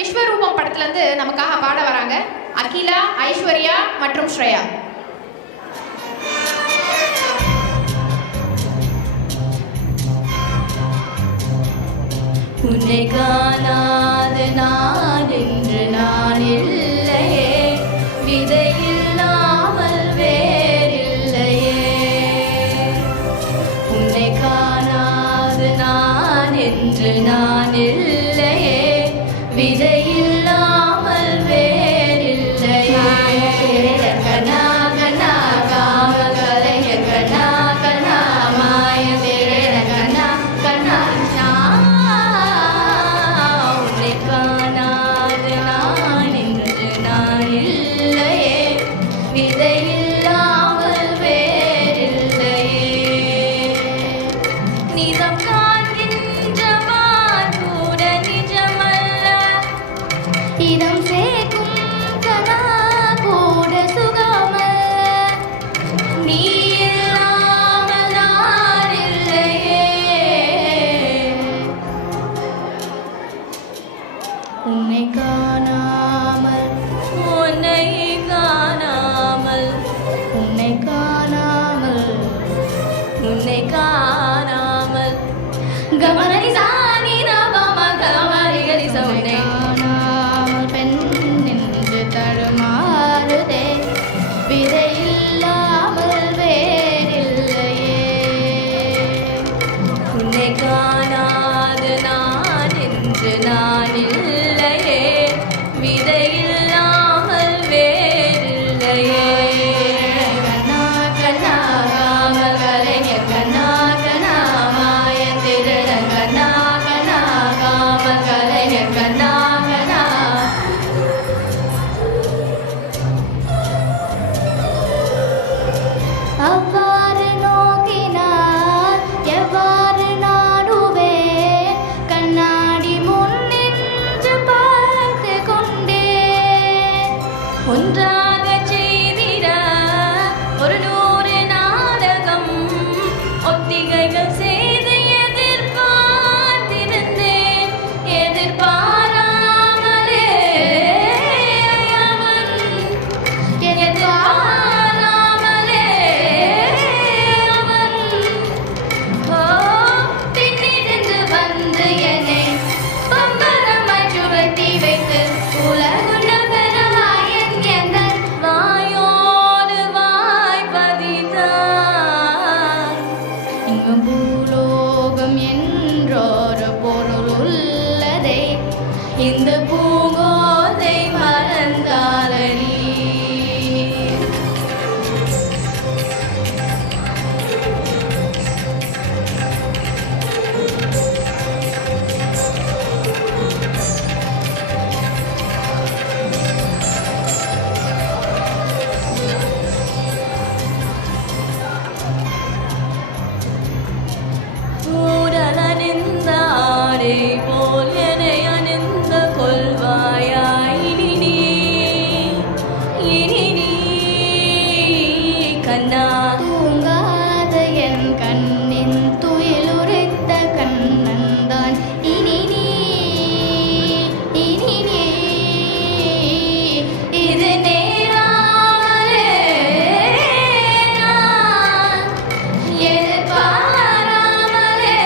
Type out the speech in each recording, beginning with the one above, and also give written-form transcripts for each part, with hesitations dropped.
விஸ்வரூபம் படத்துல இருந்து நமக்காக பாட வராங்க அகிலா, ஐஸ்வர்யா மற்றும் ஸ்ரேயா. உன்னை காணாத நான் என்று நான் இல்லையே, விதையில்லாமல் வேறில்லையே. உன்னை காணாத நான் என்று நான் இல்லையே, விதையில்லாமல் வேறில்லையே. கண்ணா கண்ணா காமல் கலைஞர் கண்ணா கண்ணா மாய தேட கண்ணா கண்ணா. உன்னை காணாத நான் என்று நான் இல்லையே, விதையில்லாமல் வேறில்லையே. நிதம் காண்கின்றவான் கூட நிஜமல்ல, இதம் சேர்க்கும் கனா கூட சுகமல்ல. நீ இல்லாமல் நான் இல்லையே. உன்னை காணாமல் உன்னை காணாமல் உன்னை காணாமல் உன்னை காணாமல் கமனி சாணி நவம கமரி கரிச. உன்னை காணாமல் பெண் நின்று தடுமாறுதே, விதையில்லாமல் வேறில்லையே. உன்னை காணாத நான் என்று நான் இல்லையே, விதையில்லாமல் வேறில்லையே. கண்ணா கண்ணா காமல் கலைஞர் கண்ணா கண்ணா மாய திருடன் கண்ணா கண்ணா காமல் கலைஞர் கண்ணா கண்ணா. அவ்வாறு நோக்கினால் எவ்வாறு நாடுவேன், கண்ணாடி முன் நின்று பார்த்து கொண்டேன். ஒன்றாக செய்திட ஒரு 100 நாடகம் ஒத்திகைகள் செய்து எதிர்பார்த்திருந்தேன். எதிர்பாராமலே அவன் எதிர்பாராமலே அவன் பின்னிருந்து வந்து என்னை பம்பரமாய் சுழட்டி வைத்து உலகுண்ட பெருமாயன் எங்கள் வாயோடு வாய் பதித்தான். இங்கும் பூலோகம் என்றொரு பொருள் உள்ளதை இந்த பூங்கோதை மறந்தாலடி. ஊரல் அணிந்த ஆடை போல் என்னை அணிந்த கொள்வாயா இனி நீ கண்ணா. தூங்காத என் கண்ணின் துயிலுரைத்த கண்ணன்தான் இனி நீ. இது நேராமலே நான் எதிர்பாராமலே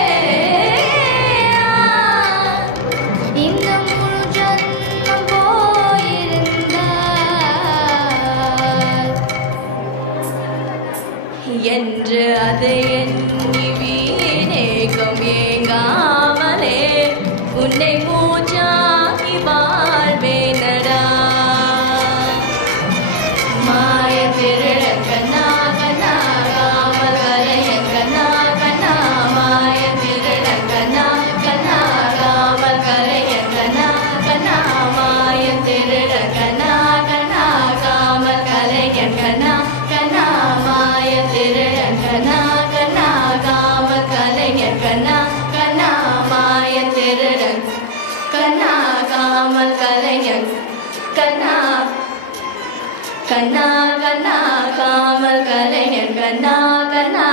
இந்த முழு ஜன்மம் போயிருந்தால் என்று அதை எண்ணி வீணேகம் ஏங்காமலே உன்னை மூச்சாகி வாழ்வேனடா. மாய திருடன் கண்ணா கண்ணா காமல் கலைஞர் கண்ணா கண்ணா மாய திருடன் கண்ணா கண்ணா காமல் கலைஞர் கண்ணா கண்ணா மாய திருடன் கண்ணா கண்ணா காமல் கலைஞர் கண்ணா கண்ணா மாய திருடன் கண்ணா கண்ணா காமல் கலைஞர் கண்ணா கண்ணா மாய திருடன் கண்ணா காமல் கலைஞர் கண்ணா கண்ணா கண்ணா காமல் கலைஞர் கண்ணா கண்ணா.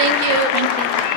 தேங்க்யூ